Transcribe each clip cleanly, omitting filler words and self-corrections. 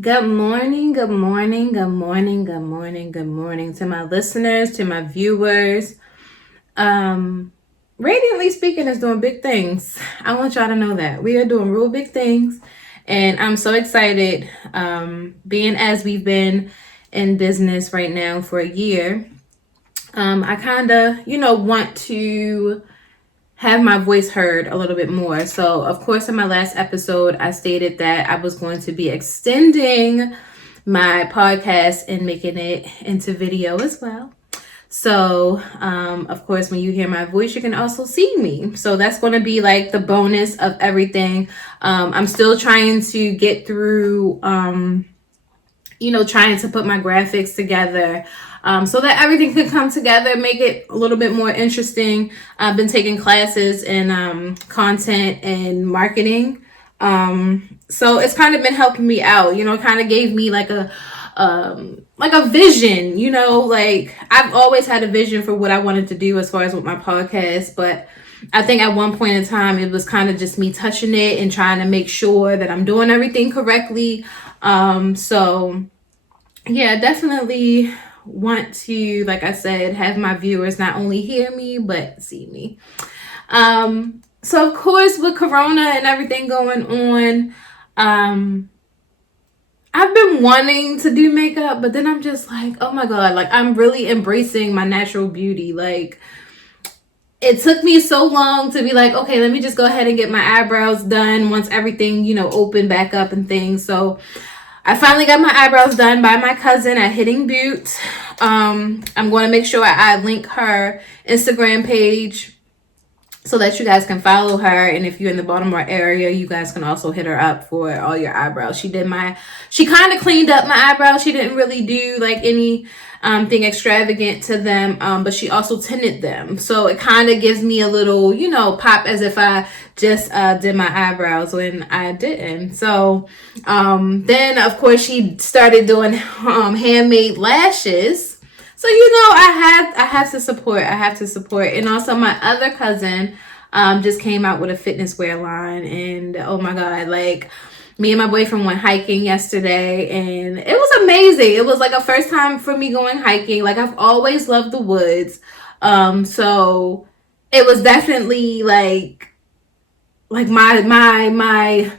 Good morning, good morning, good morning, good morning, good morning to my listeners, to my viewers. Radiantly Speaking is doing big things. I want y'all to know that. We are doing real big things. And I'm so excited, being as we've been in business right now for a year. I kind of, want to have my voice heard a little bit more. So, of course, in my last episode, I stated that I was going to be extending my podcast and making it into video as well. So, of course, when you hear my voice, you can also see me. So that's going to be like the bonus of everything. I'm still trying to get through, trying to put my graphics together. So that everything can come together, make it a little bit more interesting. I've been taking classes in content and marketing. So it's kind of been helping me out, it kind of gave me like a vision, like I've always had a vision for what I wanted to do as far as with my podcast, but I think at one point in time, it was kind of just me touching it and trying to make sure that I'm doing everything correctly. So yeah, definitely want to, like I said, have my viewers not only hear me, but see me. So of course, with Corona and everything going on, I've been wanting to do makeup, but then I'm just like, oh my God, like I'm really embracing my natural beauty. Like it took me so long to be like, okay, let me just go ahead and get my eyebrows done once everything, opened back up and things. So I finally got my eyebrows done by my cousin at Hitting Butte. I'm going to make sure I link her Instagram page so that you guys can follow her. And if you're in the Baltimore area, you guys can also hit her up for all your eyebrows. She kind of cleaned up my eyebrows. She didn't really do like any thing extravagant to them, but she also tinted them. So it kind of gives me a little, pop as if I just did my eyebrows when I didn't. So then, of course, she started doing handmade lashes. So, I have to support. And also my other cousin just came out with a fitness wear line. And oh my God, like me and my boyfriend went hiking yesterday and it was amazing. It was like a first time for me going hiking. Like I've always loved the woods. So it was definitely like my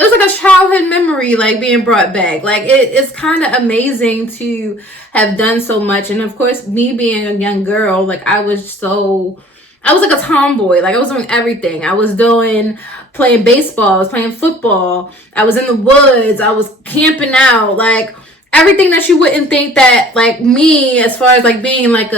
it was like a childhood memory, like being brought back. Like it's kind of amazing to have done so much. And of course, me being a young girl, like I was like a tomboy. Like I was doing everything. I was playing baseball. I was playing football. I was in the woods. I was camping out. Like everything that you wouldn't think that like me, as far as like being like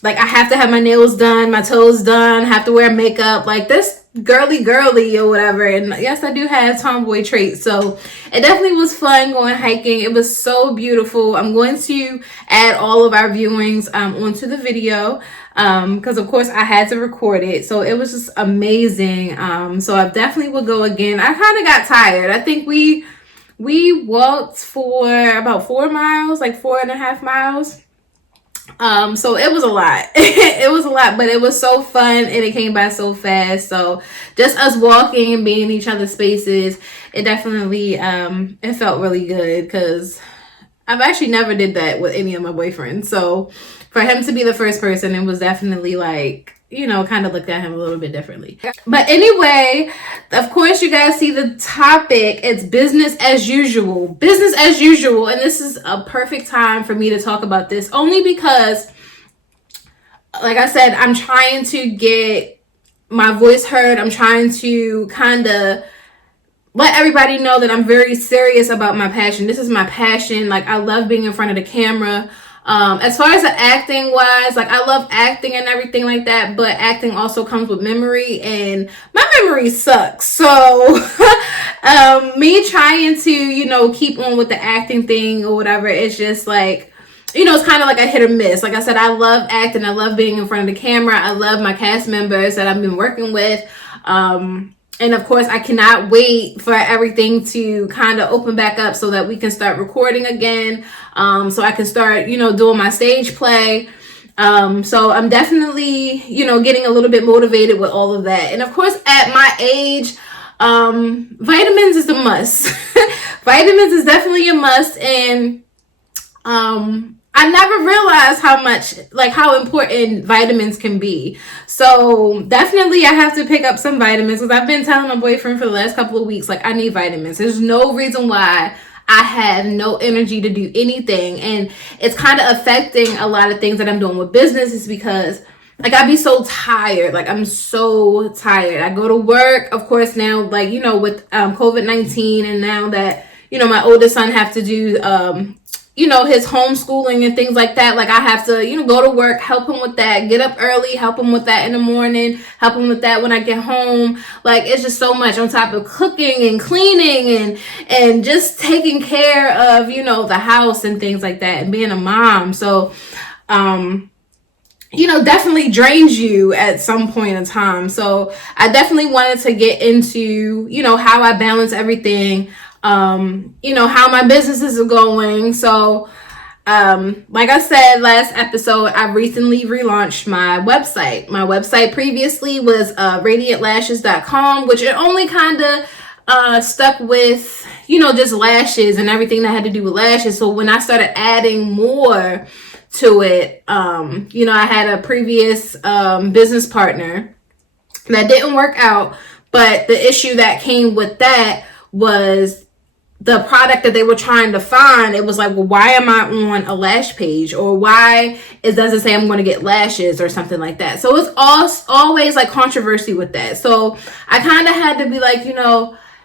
like I have to have my nails done, my toes done, have to wear makeup, like this girly or whatever. And yes, I do have tomboy traits. So it definitely was fun going hiking. It was so beautiful. I'm going to add all of our viewings onto the video because of course I had to record it. So it was just amazing. So I definitely will go again. I kind of got tired. I think we walked for about 4 miles, like 4.5 miles. So it was a lot. It was a lot, but it was so fun and it came by so fast. So just us walking and being in each other's spaces, it definitely it felt really good because I've actually never did that with any of my boyfriends. So for him to be the first person, it was definitely like, kind of looked at him a little bit differently. But anyway, of course, you guys see the topic. It's business as usual. Business as usual. And this is a perfect time for me to talk about this only because, like I said, I'm trying to get my voice heard. I'm trying to kind of let everybody know that I'm very serious about my passion. This is my passion. Like I love being in front of the camera. As far as the acting wise, like I love acting and everything like that, but acting also comes with memory and my memory sucks. So, me trying to, keep on with the acting thing or whatever, it's just like, it's kind of like a hit or miss. Like I said, I love acting. I love being in front of the camera. I love my cast members that I've been working with. And of course, I cannot wait for everything to kind of open back up so that we can start recording again. So I can start, doing my stage play. So I'm definitely, getting a little bit motivated with all of that. And of course, at my age, vitamins is a must. Vitamins is definitely a must. And I never realized how important vitamins can be. So definitely I have to pick up some vitamins, because I've been telling my boyfriend for the last couple of weeks, I need vitamins. There's no reason why I have no energy to do anything. And it's kind of affecting a lot of things that I'm doing with business, is because I be so tired. I'm so tired. I go to work, of course, now, with COVID-19, and now that, my oldest son have to do, his homeschooling and things like that. I have to, go to work, help him with that, get up early, help him with that in the morning, help him with that when I get home. It's just so much on top of cooking and cleaning and just taking care of, the house and things like that, and being a mom. So, definitely drains you at some point in time. So I definitely wanted to get into, how I balance everything, how my businesses are going. So, like I said last episode, I recently relaunched my website. My website previously was Raediantlashes.com, which it only kind of stuck with, just lashes and everything that had to do with lashes. So when I started adding more to it, I had a previous business partner that didn't work out, but the issue that came with that was the product that they were trying to find. It was well, why am I on a lash page? Or why it doesn't say I'm going to get lashes or something like that. So it's always controversy with that. So I kind of had to be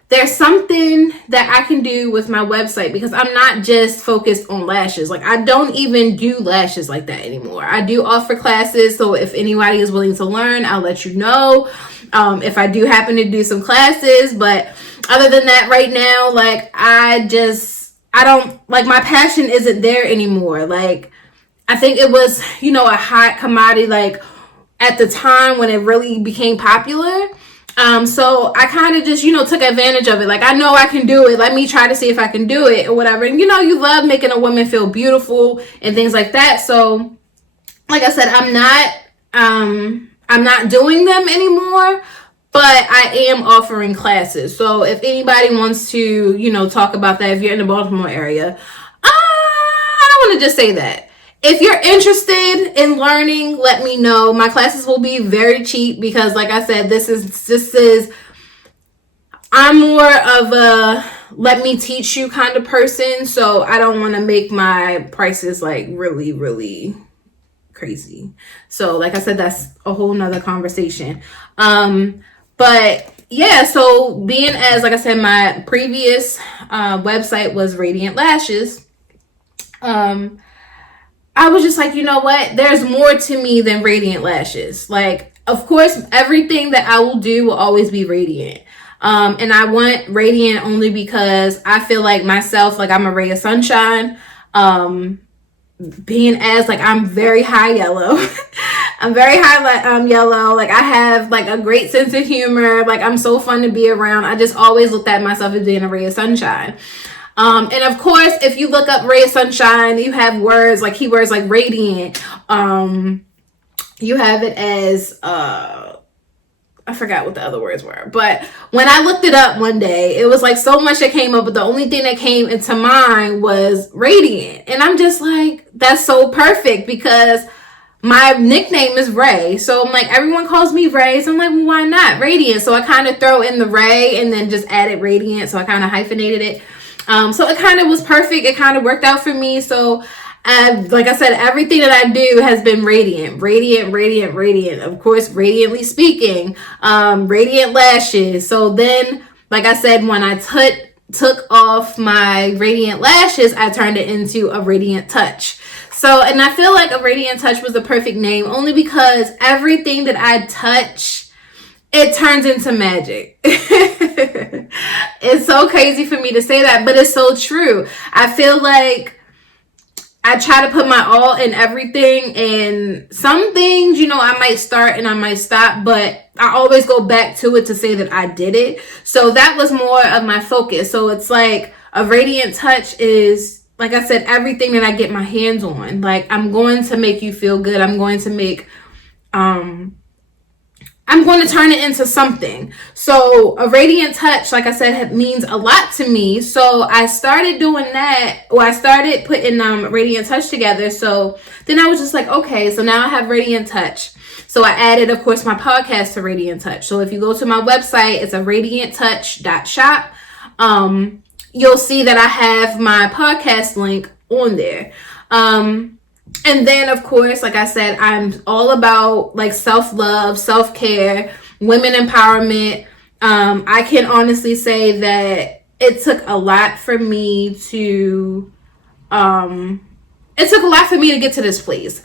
there's something that I can do with my website, because I'm not just focused on lashes. I don't even do lashes like that anymore. I do offer classes. So if anybody is willing to learn, I'll let you know. If I do happen to do some classes, but other than that, right now, I don't, my passion isn't there anymore. I think it was, a hot commodity, at the time when it really became popular. So I kind of just, took advantage of it. I know I can do it. Let me try to see if I can do it or whatever. And, you love making a woman feel beautiful and things like that. So, like I said, I'm not doing them anymore, but I am offering classes. So if anybody wants to, talk about that, if you're in the Baltimore area, I don't want to just say that. If you're interested in learning, let me know. My classes will be very cheap, because like I said, I'm more of a let me teach you kind of person. So I don't want to make my prices really, really crazy. So like I said, that's a whole nother conversation. But yeah, so being as, like I said, my previous website was Radiant Lashes, I was just you know what? There's more to me than Radiant Lashes. Of course, everything that I will do will always be radiant. And I want radiant only because I feel myself, I'm a ray of sunshine. Being as I'm very high yellow. I'm very high yellow. I have a great sense of humor. I'm so fun to be around. I just always looked at myself as being a ray of sunshine. And of course, if you look up ray of sunshine, you have words keywords like radiant. You have it as I forgot what the other words were, but when I looked it up one day, it was so much that came up, but the only thing that came into mind was radiant. And I'm just that's so perfect, because my nickname is Ray. So I'm everyone calls me Ray. So I'm well, why not radiant? So I kind of throw in the Ray and then just added radiant. So I kind of hyphenated it. So it kind of was perfect. It kind of worked out for me. So like I said, everything that I do has been radiant. Of course, radiantly speaking, Radiant Lashes. So then, like I said, when I took off my Radiant Lashes, I turned it into a Radiant Touch. So, and I feel a Radiant Touch was the perfect name, only because everything that I touch, it turns into magic. It's so crazy for me to say that, but it's so true. I feel I try to put my all in everything, and some things, I might start and I might stop, but I always go back to it to say that I did it. So that was more of my focus. So it's like a Radiant Touch is, like I said, everything that I get my hands on. Like, I'm going to make you feel good. I'm going to turn it into something. So a Radiant Touch, like I said, means a lot to me. So I started doing that. Well, I started putting Radiant Touch together. So then I was just like, okay, so now I have Radiant Touch. So I added, of course, my podcast to Radiant Touch. So if you go to my website, it's a radianttouch.shop. You'll see that I have my podcast link on there. And then, of course, like I said, I'm all about like self-love, self-care, women empowerment. I can honestly say that it took a lot for me to get to this place.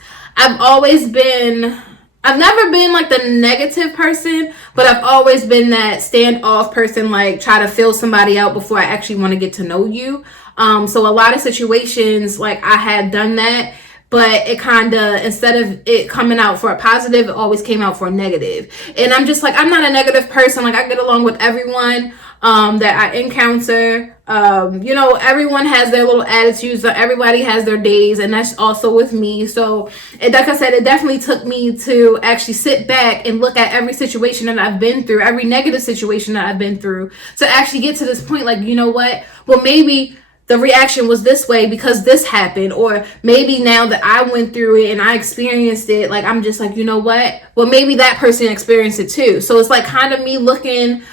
I've never been like the negative person, but I've always been that standoff person, like try to fill somebody out before I actually want to get to know you. So a lot of situations, like I had done that, but it kind of, instead of it coming out for a positive, it always came out for a negative. And I'm just like, I'm not a negative person. Like, I get along with everyone that I encounter. Everyone has their little attitudes. So everybody has their days, and that's also with me. So, like I said, it definitely took me to actually sit back and look at every situation that I've been through, every negative situation that I've been through, to actually get to this point. Like, you know what? Well, maybe the reaction was this way because this happened, or maybe now that I went through it and I experienced it, like, I'm just like, you know what? Well, maybe that person experienced it too. So it's like kind of me looking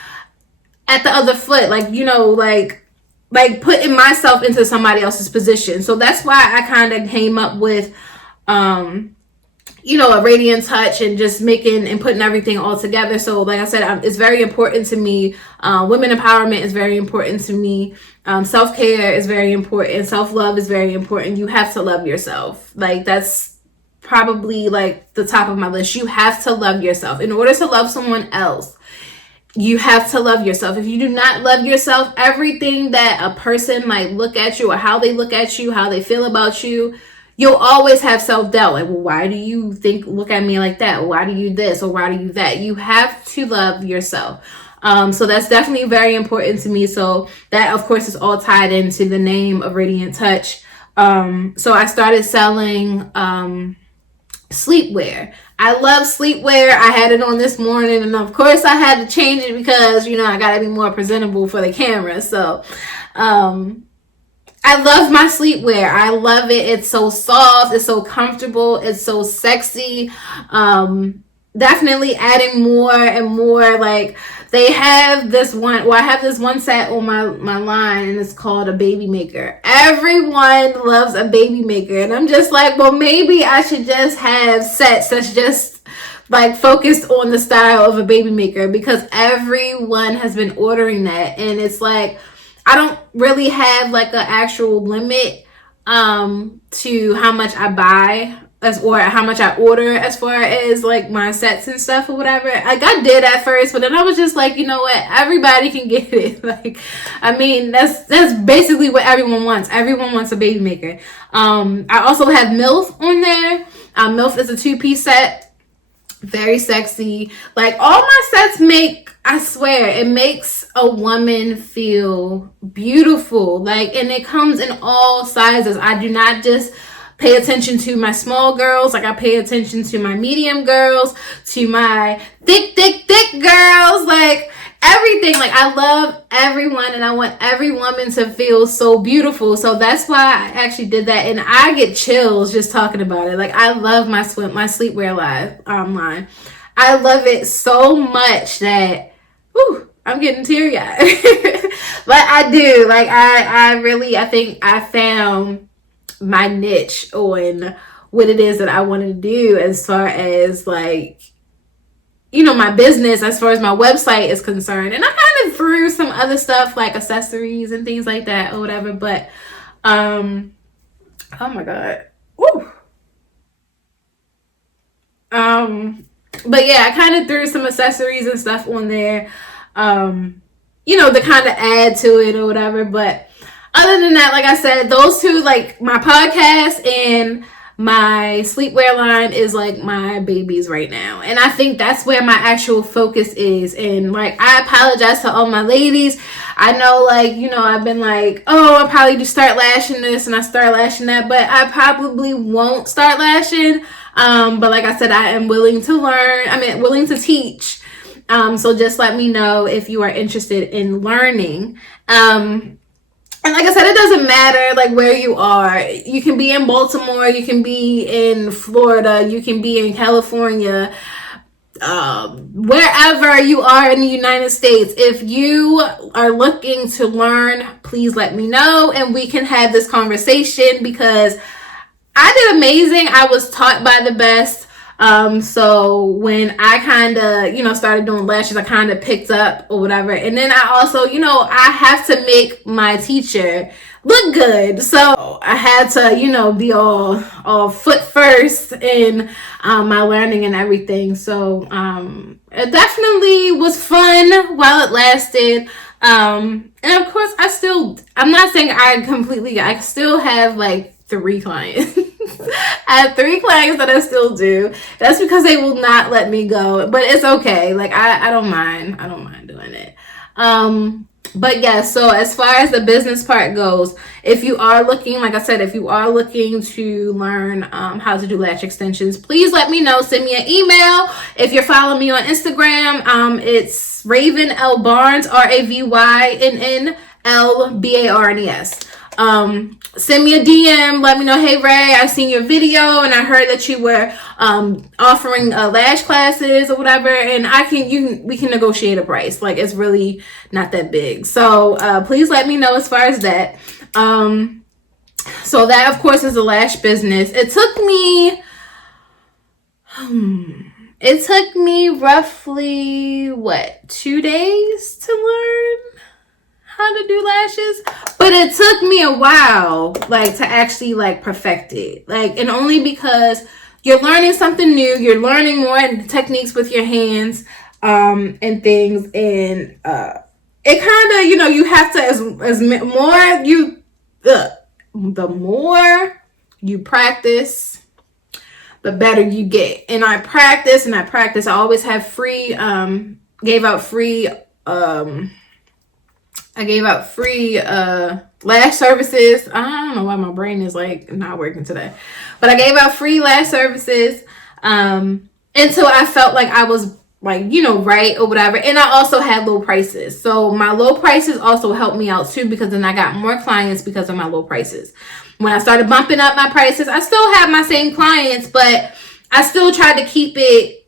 at the other foot, like, like putting myself into somebody else's position. So that's why I kind of came up with, a Radiant Touch, and just making and putting everything all together. So like I said, it's very important to me. Women empowerment is very important to me. Self-care is very important. Self-love is very important. You have to love yourself. Like, that's probably like the top of my list. You have to love yourself. In order to love someone else, you have to love yourself. If you do not love yourself, everything that a person might look at you, or how they look at you, how they feel about you, you'll always have self-doubt. Like, well, why do you look at me like that? Why do you this, or why do you that? You have to love yourself. So that's definitely very important to me. So that, of course, is all tied into the name of Radiant Touch. So I started selling sleepwear. I love sleepwear. I had it on this morning, and of course I had to change it because, I gotta be more presentable for the camera. So I love my sleepwear. I love it. It's so soft. It's so comfortable. It's so sexy. Definitely adding more and more. Like, they have this one, I have this one set on my line, and it's called a baby maker. Everyone loves a baby maker, and I'm just like, well, maybe I should just have sets that's just like focused on the style of a baby maker, because everyone has been ordering that. And it's like, I don't really have like an actual limit to how much I buy, or how much I order, as far as like my sets and stuff or whatever. Like, I did at first, but then I was just like, you know what? Everybody can get it. Like, I mean, that's basically what everyone wants. Everyone wants a baby maker. I also have MILF on there. MILF is a 2-piece set. Very sexy. Like, all my sets I swear, it makes a woman feel beautiful. Like, and it comes in all sizes. I do not just pay attention to my small girls. Like, I pay attention to my medium girls, to my thick girls, like everything. Like, I love everyone, and I want every woman to feel so beautiful. So that's why I actually did that, and I get chills just talking about it. Like, I love my sleepwear line. I love it so much that, I'm getting teary-eyed. But I do. Like, I think I found my niche on what it is that I want to do, as far as like, my business, as far as my website is concerned. And I kind of threw some other stuff like accessories and things like that or whatever. But oh my god. Woo. But yeah, I kind of threw some accessories and stuff on there, to kind of add to it or whatever. But other than that, like I said, those two, like my podcast and my sleepwear line, is like my babies right now. And I think that's where my actual focus is. And like, I apologize to all my ladies. I know, like, I've been like, oh, I'll probably just start lashing this and I start lashing that, but I probably won't start lashing. But like I said, I am willing to learn. Willing to teach. So just let me know if you are interested in learning. And like I said, it doesn't matter like where you are. You can be in Baltimore, you can be in Florida, you can be in California, wherever you are in the United States. If you are looking to learn, please let me know and we can have this conversation, because I did amazing. I was taught by the best. So when I kind of, started doing lashes, I kind of picked up or whatever. And then I also, I have to make my teacher look good. So I had to, be all foot first in my learning and everything. So it definitely was fun while it lasted. And of course, I'm not saying I still have like 3 clients. I have 3 clients that I still do. That's because they will not let me go, but it's okay. Like I don't mind doing it. But yeah, so as far as the business part goes, if you are looking, like I said, if you are looking to learn how to do lash extensions, please let me know. Send me an email. If you're following me on Instagram, it's Raven L Barnes, RAVYNNLBARNES. Send me a DM, let me know, hey Ray, I seen your video and I heard that you were offering lash classes or whatever, and we can negotiate a price. Like, it's really not that big. So please let me know as far as that. So that of course is a lash business. It took me roughly 2 days to learn how to do lashes, but it took me a while to actually perfect it, and only because you're learning something new, you're learning more techniques with your hands and things, and it kind of, you have to, the more you practice, the better you get. And I practice. I always have gave out free lash services. I don't know why my brain is not working today, but I gave out free lash services until I felt like I was right or whatever. And I also had low prices, so my low prices also helped me out too, because then I got more clients because of my low prices. When I started bumping up my prices, I still have my same clients, but I still tried to keep it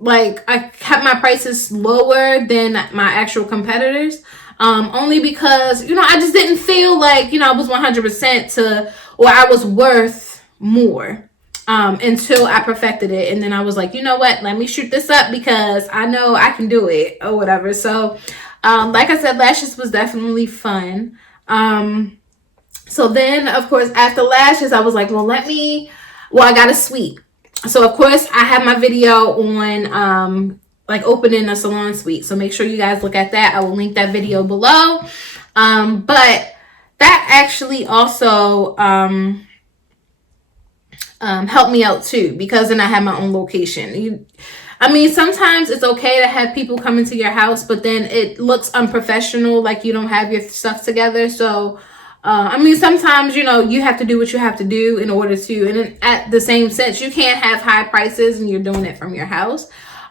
I kept my prices lower than my actual competitors. Only because, I just didn't feel like, I was 100% or I was worth more, until I perfected it. And then I was like, you know what, let me shoot this up because I know I can do it or whatever. So, like I said, lashes was definitely fun. So then of course, after lashes, I was like, I got a suite. So of course I have my video on, opening a salon suite. So make sure you guys look at that. I will link that video below. But that actually also helped me out too, because then I have my own location. Sometimes it's okay to have people come into your house, but then it looks unprofessional, like you don't have your stuff together. So sometimes, you have to do what you have to do in order to, and at the same sense, you can't have high prices and you're doing it from your house.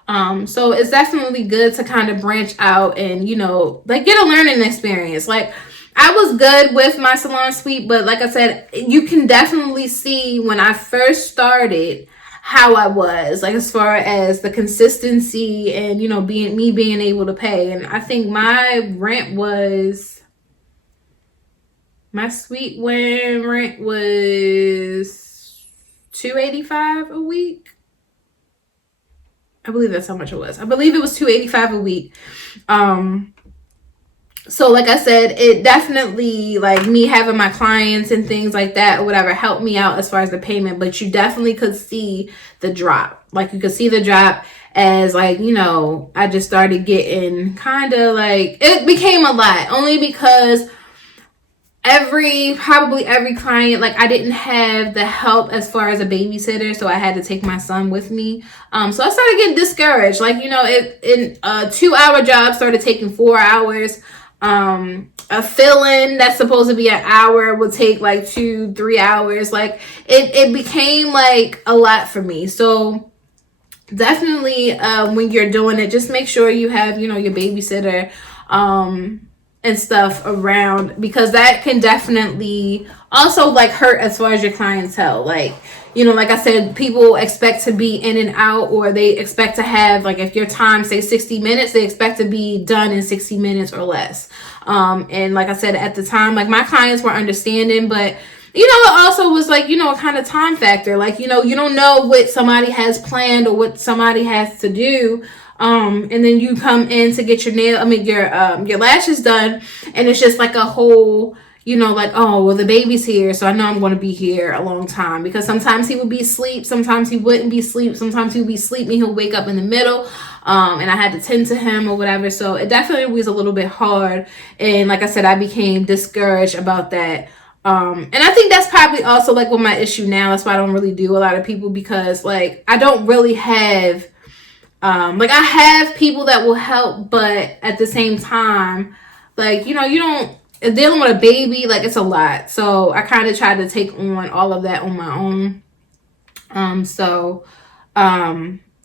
So it's definitely good to kind of branch out and, get a learning experience. I was good with my salon suite, but like I said, you can definitely see when I first started how I was, as far as the consistency and, being able to pay. And I think my suite rent was $285 a week. I believe that's how much it was. I believe it was $285 a week. So like I said, it definitely, me having my clients and things like that or whatever helped me out as far as the payment, but you definitely could see the drop. You could see the drop as I just started getting kind of it became a lot, only because probably every client, like I didn't have the help as far as a babysitter, so I had to take my son with me. So I started getting discouraged. Like, in a 2-hour job started taking 4 hours. A fill-in that's supposed to be an hour would take like 2-3 hours. Like it became like a lot for me. So definitely, when you're doing it, just make sure you have, your babysitter, and stuff around, because that can definitely also like hurt as far as your clientele. Like, like I said, people expect to be in and out, or they expect to have, like, if your time say 60 minutes, they expect to be done in 60 minutes or less. And like I said, at the time, like, my clients were understanding, but it also was like, a kind of time factor. Like, you don't know what somebody has planned or what somebody has to do. And then you come in to get your lashes done, and it's just like a whole, like, oh, well, the baby's here, so I know I'm going to be here a long time, because sometimes he would be asleep, sometimes he wouldn't be asleep, sometimes he would be sleeping, he'll wake up in the middle, and I had to tend to him or whatever. So it definitely was a little bit hard, and like I said, I became discouraged about that. And I think that's probably also like what my issue now. That's why I don't really do a lot of people, because like I don't really have, like, I have people that will help, but at the same time, like, you don't, dealing with a baby, like, it's a lot. So I kind of tried to take on all of that on my own.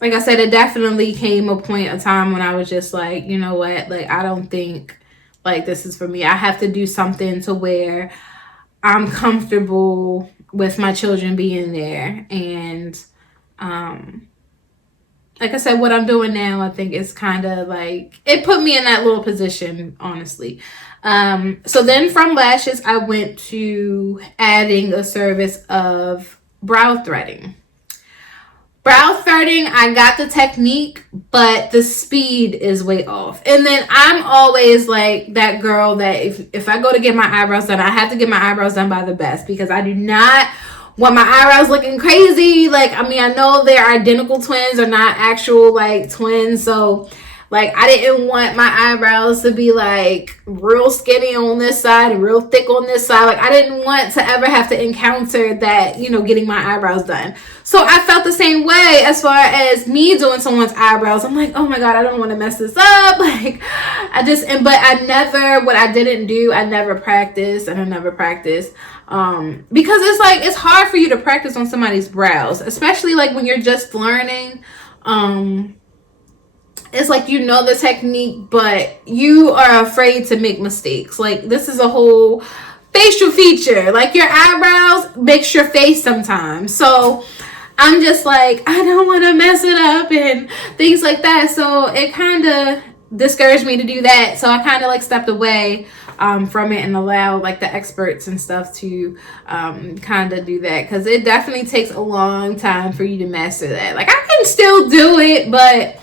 Like I said, it definitely came a point of time when I was just like, you know what, like, I don't think like this is for me. I have to do something to where I'm comfortable with my children being there. And like I said, what I'm doing now, I think is kind of like, it put me in that little position, honestly. So then from lashes, I went to adding a service of brow threading. Brow threading, I got the technique, but the speed is way off. And then I'm always like that girl that if I go to get my eyebrows done, I have to get my eyebrows done by the best, because I do not want my eyebrows looking crazy. Like, I mean, I know they're identical twins, or not actual like twins. So like, I didn't want my eyebrows to be like real skinny on this side and real thick on this side. Like, I didn't want to ever have to encounter that, getting my eyebrows done. So I felt the same way as far as me doing someone's eyebrows. I'm like, oh my God, I don't want to mess this up. Like, what I didn't do, I never practiced, and I never practiced. Because it's like, it's hard for you to practice on somebody's brows, especially like when you're just learning. It's like, the technique, but you are afraid to make mistakes. Like, this is a whole facial feature. Like, your eyebrows makes your face sometimes. So I'm just like, I don't want to mess it up and things like that. So it kind of discouraged me to do that. So I kind of like stepped away from it and allowed like the experts and stuff to kind of do that, because it definitely takes a long time for you to master that. Like, I can still do it, but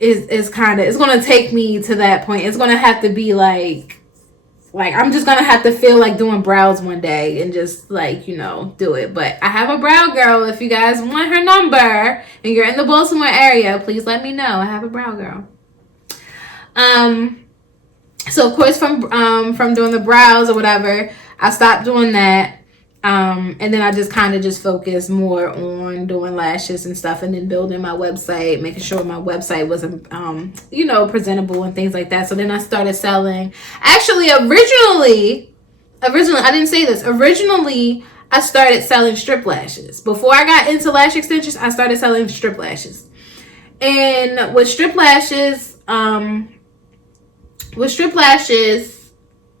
it's going to take me to that point. It's going to have to be like I'm just going to have to feel like doing brows one day and just like, do it. But I have a brow girl. If you guys want her number and you're in the Baltimore area, please let me know. I have a brow girl. So of course from doing the brows or whatever, I stopped doing that. And then I just kind of just focused more on doing lashes and stuff, and then building my website, making sure my website was, presentable and things like that. So then I started selling. Actually, originally, I didn't say this. Originally, I started selling strip lashes. Before I got into lash extensions, I started selling strip lashes. And with strip lashes,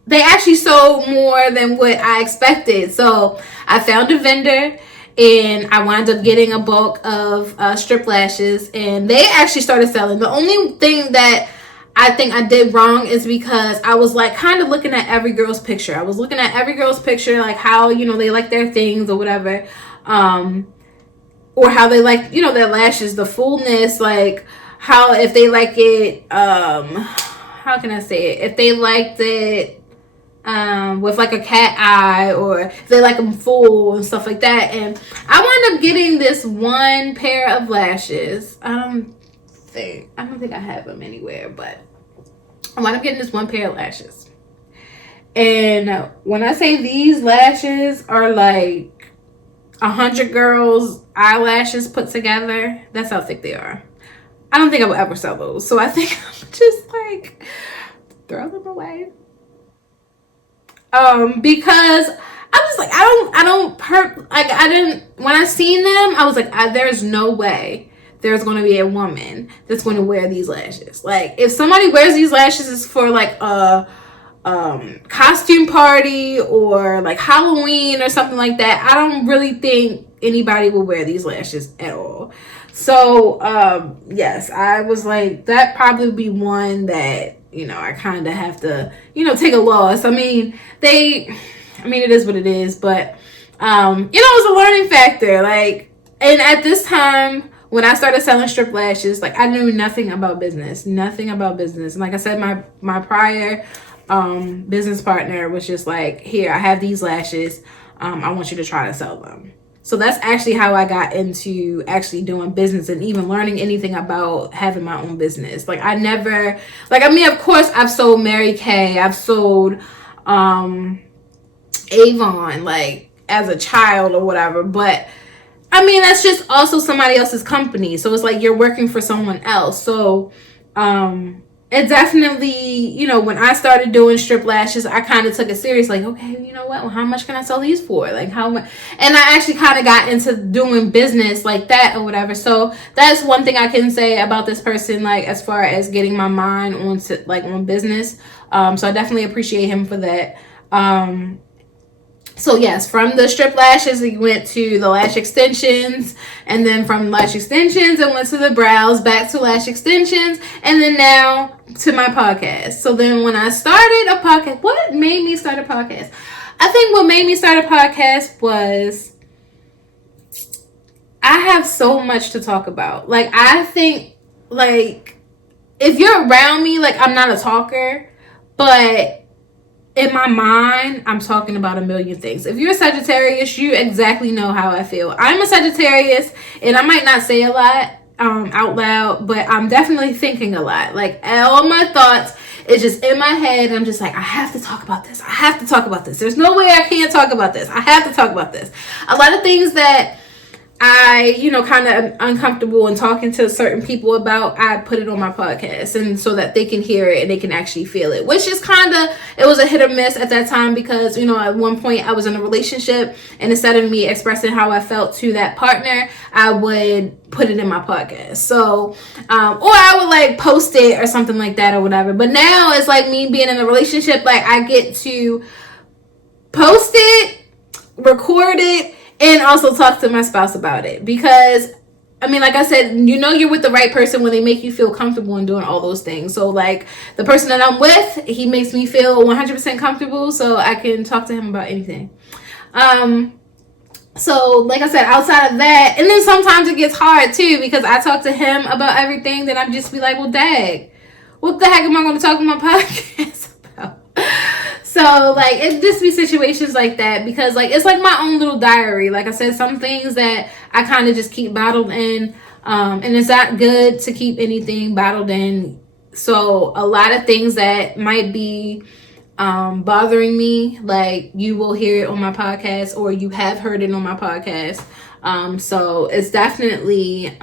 they actually sold more than what I expected. So I found a vendor, and I wound up getting a bulk of strip lashes, and they actually started selling. The only thing that I think I did wrong is because I was like kind of looking at every girl's picture. I was looking at every girl's picture, like how, they like their things or whatever. Or how they like, their lashes, the fullness, like how, if they like it, how can I say it? If they liked it, with like a cat eye, or if they like them full and stuff like that. And I wound up getting this one pair of lashes. I don't think I have them anywhere, but I wound up getting this one pair of lashes. And when I say these lashes are like 100 girls' eyelashes put together, that's how thick they are. I don't think I will ever sell those. So I think I'm just like throw them away. Because I was like, I didn't, when I seen them, I was like, there's no way there's going to be a woman that's going to wear these lashes. Like, if somebody wears these lashes, it's for like a costume party or like Halloween or something like that. I don't really think anybody will wear these lashes at all. So yes, I was like, that probably would be one that, you know, I kind of have to, you know, take a loss. I mean, it is what it is, but you know, it was a learning factor. Like, and at this time when I started selling strip lashes, like, I knew nothing about business. And like I said, my prior business partner was just like, here, I have these lashes, I want you to try to sell them. So that's actually how I got into actually doing business and even learning anything about having my own business. Like, I never, like, I mean, of course I've sold Mary Kay, I've sold Avon, like, as a child or whatever, but I mean, that's just also somebody else's company. So it's like you're working for someone else. So it definitely, you know, when I started doing strip lashes, I kind of took it serious. Like, okay, you know what? Well, how much can I sell these for? Like, how much? And I actually kind of got into doing business like that or whatever. So that's one thing I can say about this person, like, as far as getting my mind on business. So I definitely appreciate him for that. So yes, from the strip lashes, we went to the lash extensions, and then from lash extensions, I went to the brows, back to lash extensions, and then now to my podcast. So then when I started a podcast, what made me start a podcast? I think what made me start a podcast was I have so much to talk about. Like, I think, like, if you're around me, like, I'm not a talker, but in my mind, I'm talking about a million things. If you're a Sagittarius, you exactly know how I feel. I'm a Sagittarius, and I might not say a lot out loud, but I'm definitely thinking a lot. Like, all my thoughts is just in my head. I'm just like, I have to talk about this. I have to talk about this. There's no way I can't talk about this. I have to talk about this. A lot of things that I, you know, kind of uncomfortable in talking to certain people about, I put it on my podcast, and so that they can hear it and they can actually feel it, which is it was a hit or miss at that time, because, you know, at one point I was in a relationship, and instead of me expressing how I felt to that partner, I would put it in my podcast. So, or I would like post it or something like that or whatever. But now it's like me being in a relationship, like, I get to post it, record it, and also talk to my spouse about it. Because, I mean, like I said, you know, you're with the right person when they make you feel comfortable in doing all those things. So, like, the person that I'm with, he makes me feel 100% comfortable, so I can talk to him about anything. So, like I said, outside of that, and then sometimes it gets hard, too, because I talk to him about everything, then I'd just be like, well, dag, what the heck am I going to talk on my podcast about? So, like, it just be situations like that, because, like, it's like my own little diary. Like I said, some things that I kind of just keep bottled in, and it's not good to keep anything bottled in. So, a lot of things that might be bothering me, like, you will hear it on my podcast, or you have heard it on my podcast. So, it's definitely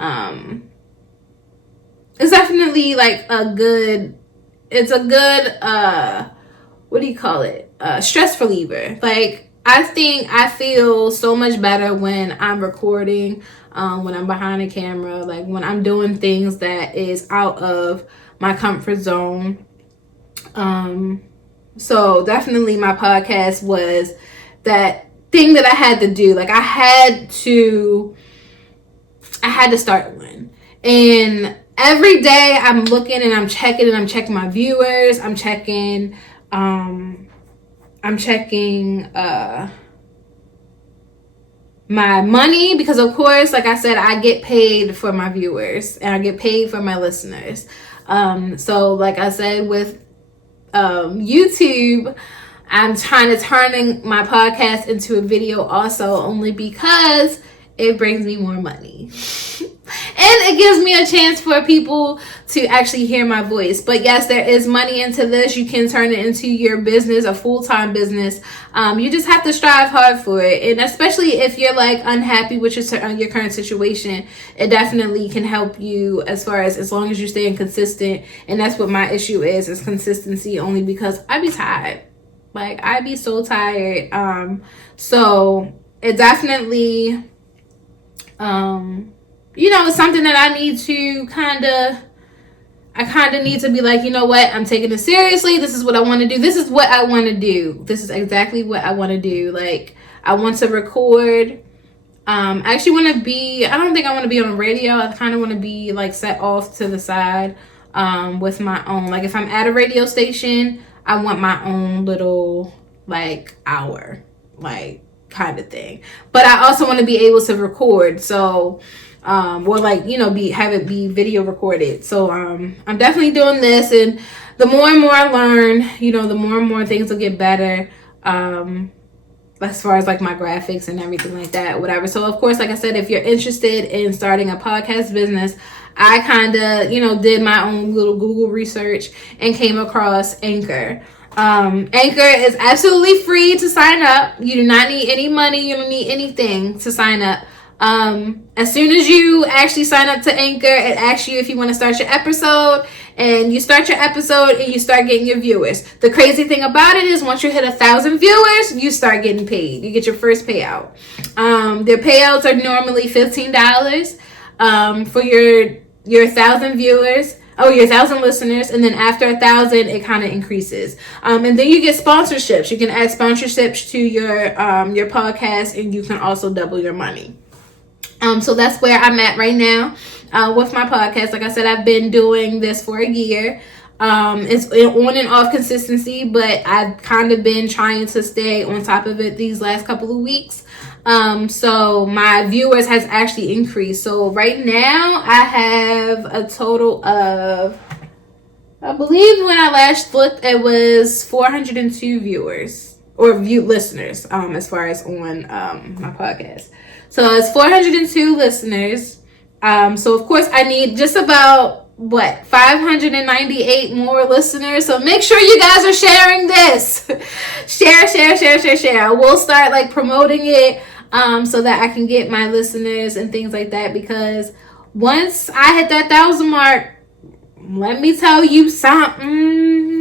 like it's a good what do you call it? Stress reliever. Like, I feel so much better when I'm recording, when I'm behind a camera, like when I'm doing things that is out of my comfort zone. So definitely my podcast was that thing that I had to do. Like, I had to start one. And every day I'm looking and I'm checking my viewers. I'm checking my money, because of course, like I said, I get paid for my viewers and I get paid for my listeners. So like I said, with YouTube, I'm trying to turn my podcast into a video also, only because it brings me more money. And it gives me a chance for people to actually hear my voice. But yes, there is money into this. You can turn it into your business, a full-time business. You just have to strive hard for it. And especially if you're like unhappy with your current situation, it definitely can help you as long as you're staying consistent. And that's what my issue is consistency, only because I be tired. Like, I be so tired. So it definitely it's something that I need to kind of need to be like, you know what, I'm taking it seriously. This is what I want to do. This is what I want to do. This is exactly what I want to do. Like, I want to record. I actually want to be, I don't think I want to be on radio. I kind of want to be like set off to the side with my own. Like, if I'm at a radio station, I want my own little like hour, like kind of thing. But I also want to be able to record. So or like, have it be video recorded. So I'm definitely doing this, and the more and more I learn, the more and more things will get better. As far as like my graphics and everything like that, whatever. So of course, like I said, if you're interested in starting a podcast business, I kind of, did my own little Google research and came across Anchor. Anchor is absolutely free to sign up. You do not need any money. You don't need anything to sign up. As soon as you actually sign up to Anchor, it asks you if you want to start your episode, and you start your episode and you start getting your viewers. The crazy thing about it is once you hit 1,000 viewers, you start getting paid. You get your first payout. Their payouts are normally $15 for your 1,000 viewers. Oh, your 1,000 listeners, and then after 1,000, it kind of increases. And then you get sponsorships. You can add sponsorships to your podcast, and you can also double your money. So that's where I'm at right now with my podcast. Like I said, I've been doing this for a year. It's on and off consistency, but I've kind of been trying to stay on top of it these last couple of weeks. So my viewers has actually increased. So right now I have a total of, I believe when I last looked, it was 402 viewers or listeners, as far as on my podcast. So it's 402 listeners. So of course I need just about 598 more listeners. So make sure you guys are sharing this. share. We'll start like promoting it so that I can get my listeners and things like that, because once I hit that 1,000 mark, let me tell you something.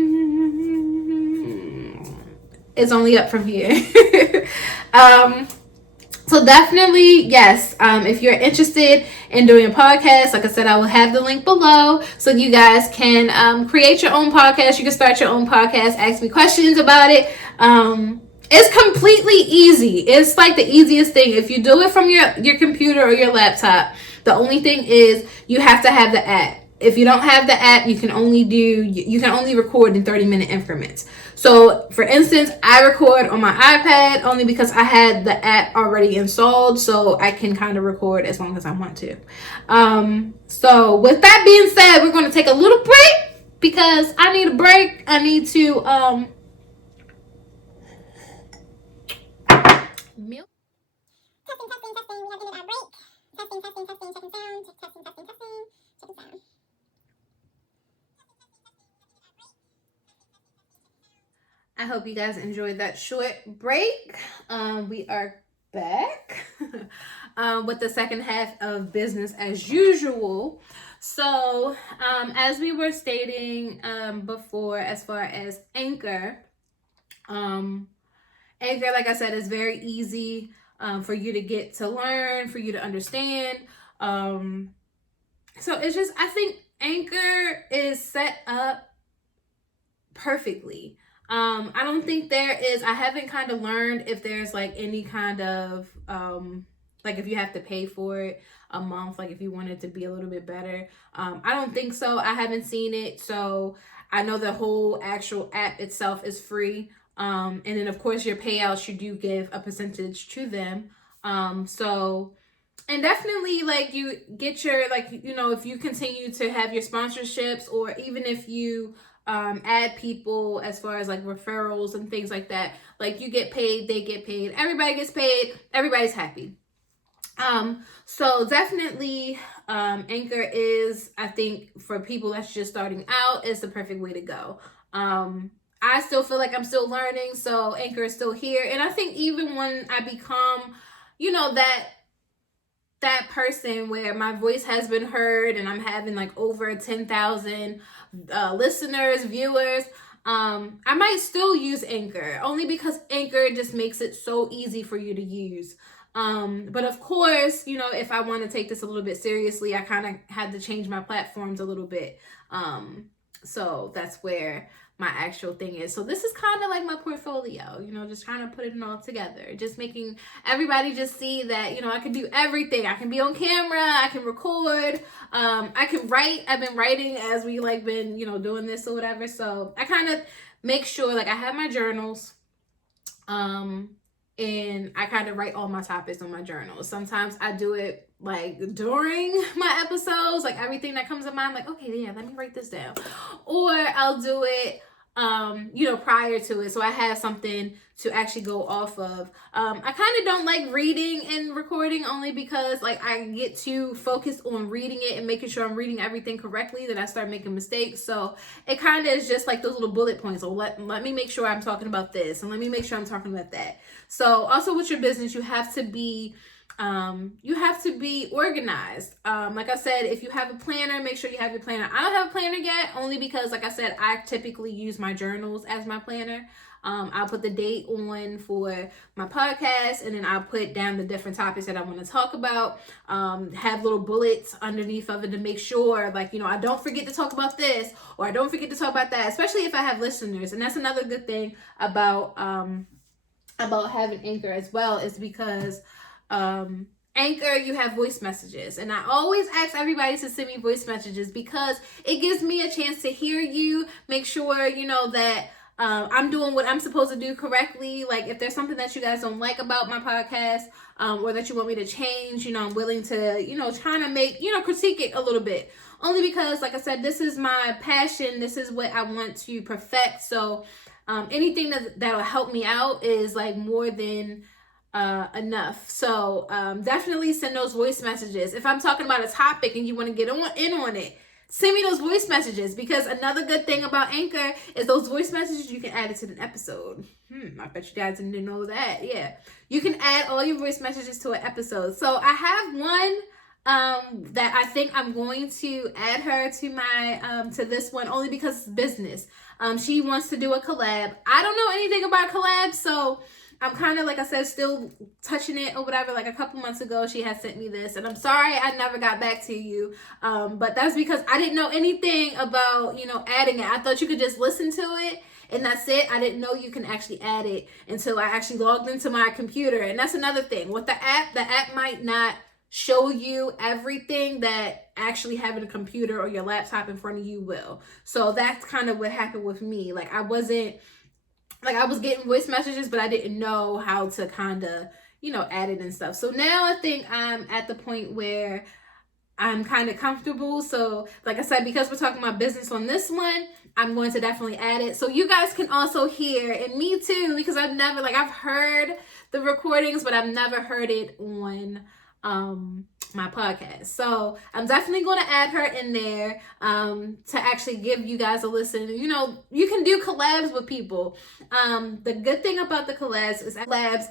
It's only up from here. So definitely, yes, if you're interested in doing a podcast, like I said, I will have the link below so you guys can create your own podcast. You can start your own podcast, ask me questions about it. It's completely easy. It's like the easiest thing. If you do it from your computer or your laptop, the only thing is you have to have the app. If you don't have the app, you can only record in 30-minute increments. So, for instance, I record on my iPad only because I had the app already installed, so I can kind of record as long as I want to. So, with that being said, we're going to take a little break because I need a break. I need to milk. Testing. We have ended our break. Testing, checking sound. Testing, checking sound. I hope you guys enjoyed that short break. We are back with the second half of business as usual. So, as we were stating before, as far as Anchor, like I said, is very easy for you to get to learn, for you to understand. So it's just, I think Anchor is set up perfectly. I don't think I haven't kind of learned if there's like any kind of, like if you have to pay for it a month, like if you want it to be a little bit better. I don't think so. I haven't seen it. So I know the whole actual app itself is free. And then of course your payouts, you do give a percentage to them. And definitely, like, you get your, like, if you continue to have your sponsorships, or even if you add people as far as like referrals and things like that, like you get paid, they get paid, everybody gets paid, everybody's happy. So definitely, Anchor is, I think, for people that's just starting out, is the perfect way to go. I still feel like I'm still learning, so Anchor is still here. And I think even when I become, that person where my voice has been heard and I'm having like over 10,000 listeners, viewers, I might still use Anchor, only because Anchor just makes it so easy for you to use. But of course, if I want to take this a little bit seriously, I kind of had to change my platforms a little bit. So that's where my actual thing is. So this is kind of like my portfolio, just trying to put it all together, just making everybody just see that, I can do everything. I can be on camera, I can record, I can write. I've been writing as we been, doing this or whatever. So I kind of make sure I have my journals, and I kind of write all my topics on my journals. Sometimes I do it during my episodes, everything that comes to mind, okay, yeah, let me write this down. Or I'll do it prior to it, so I have something to actually go off of. I kind of don't like reading and recording, only because I get too focused on reading it and making sure I'm reading everything correctly that I start making mistakes. So it kind of is just those little bullet points. So let me make sure I'm talking about this, and let me make sure I'm talking about that. So also with your business, you have to be organized. Like I said, if you have a planner, make sure you have your planner. I don't have a planner yet, only because, like I said, I typically use my journals as my planner. I'll put the date on for my podcast, and then I'll put down the different topics that I want to talk about. Have little bullets underneath of it to make sure, I don't forget to talk about this, or I don't forget to talk about that, especially if I have listeners. And that's another good thing about having Anchor as well, is because Anchor, you have voice messages, and I always ask everybody to send me voice messages because it gives me a chance to hear you, make sure that I'm doing what I'm supposed to do correctly. If there's something that you guys don't like about my podcast, or that you want me to change, I'm willing to trying to make critique it a little bit, only because, like I said, this is my passion, this is what I want to perfect. So anything that'll help me out is more than enough. So definitely send those voice messages. If I'm talking about a topic and you want to get in on it, send me those voice messages, because another good thing about Anchor is those voice messages, you can add it to the episode. I bet you guys didn't know that. Yeah, you can add all your voice messages to an episode. So I have one that I think I'm going to add her to my to this one, only because it's business. She wants to do a collab. I don't know anything about collabs, so I'm kind of, like I said, still touching it or whatever. A couple months ago, she had sent me this, and I'm sorry I never got back to you. But that's because I didn't know anything about, adding it. I thought you could just listen to it, and that's it. I didn't know you can actually add it until I actually logged into my computer. And that's another thing. With the app might not show you everything that actually having a computer or your laptop in front of you will. So that's kind of what happened with me. I was getting voice messages, but I didn't know how to kind of, add it and stuff. So now I think I'm at the point where I'm kind of comfortable. So like I said, because we're talking about business on this one, I'm going to definitely add it, so you guys can also hear, and me too, because I've never, I've heard the recordings, but I've never heard it on my podcast. So I'm definitely going to add her in there to actually give you guys a listen. You can do collabs with people. The good thing about the collabs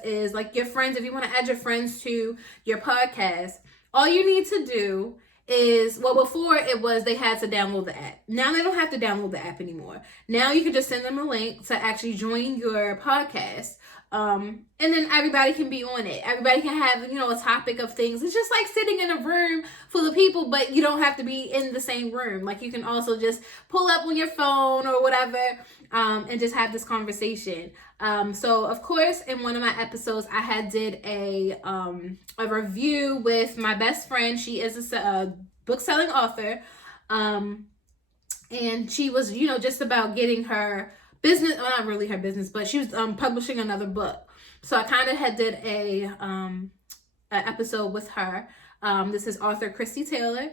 is your friends. If you want to add your friends to your podcast, all you need to do is, before it was they had to download the app. Now they don't have to download the app anymore. Now you can just send them a link to actually join your podcast. And then everybody can be on it. Everybody can have, a topic of things. It's just like sitting in a room full of people, but you don't have to be in the same room. You can also just pull up on your phone or whatever, and just have this conversation. So of course, in one of my episodes, I had did a review with my best friend. She is a book-selling author. And she was, just about getting her business, well, not really her business, but she was publishing another book. So I kind of had did a episode with her. This is author Christy Taylor.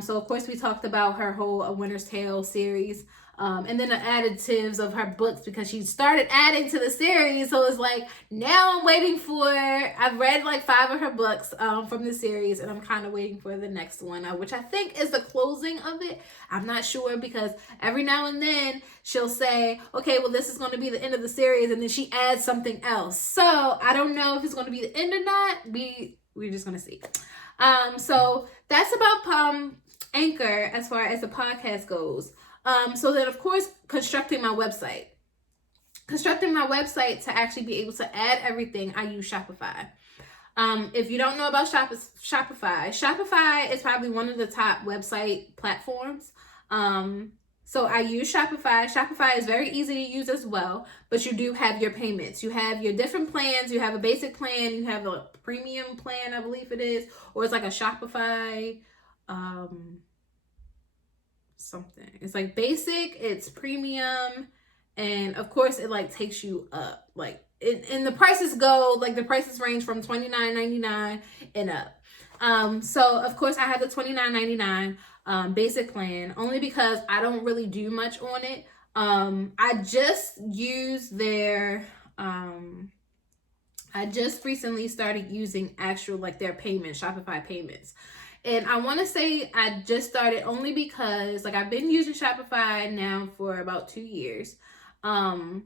So of course we talked about her whole A Winter's Tale series. And then the additives of her books, because she started adding to the series. So it's like, now I'm waiting for, I've read like 5 of her books from the series, and I'm kind of waiting for the next one, which I think is the closing of it. I'm not sure, because every now and then she'll say, okay, well, this is going to be the end of the series, and then she adds something else. So I don't know if it's going to be the end or not. We're just going to see. So that's about Anchor as far as the podcast goes. So then, of course, constructing my website to actually be able to add everything, I use Shopify. If you don't know about Shopify is probably one of the top website platforms. So I use Shopify. Shopify is very easy to use as well, but you do have your payments. You have your different plans. You have a basic plan. You have a premium plan, I believe it is, or it's like a Shopify, something. It's like basic, it's premium, and of course it like takes you up. Like and the prices go, like the prices range from $29.99 and up. So of course I have the $29.99 basic plan, only because I don't really do much on it. I just recently started using actual, like, their payments, Shopify payments. And I want to say I just started only because, like, I've been using Shopify now for about 2 years. And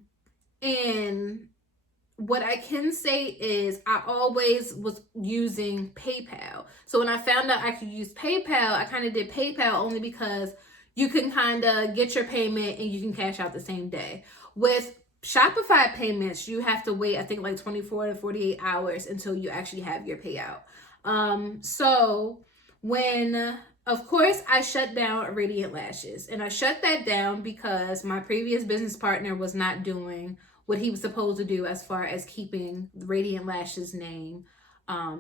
what I can say is I always was using PayPal. So when I found out I could use PayPal, I kind of did PayPal only because you can kind of get your payment and you can cash out the same day. With Shopify payments, you have to wait, I think, like 24 to 48 hours until you actually have your payout. So when, of course, I shut down Radiant Lashes, and I shut that down because my previous business partner was not doing what he was supposed to do as far as keeping the Radiant Lashes name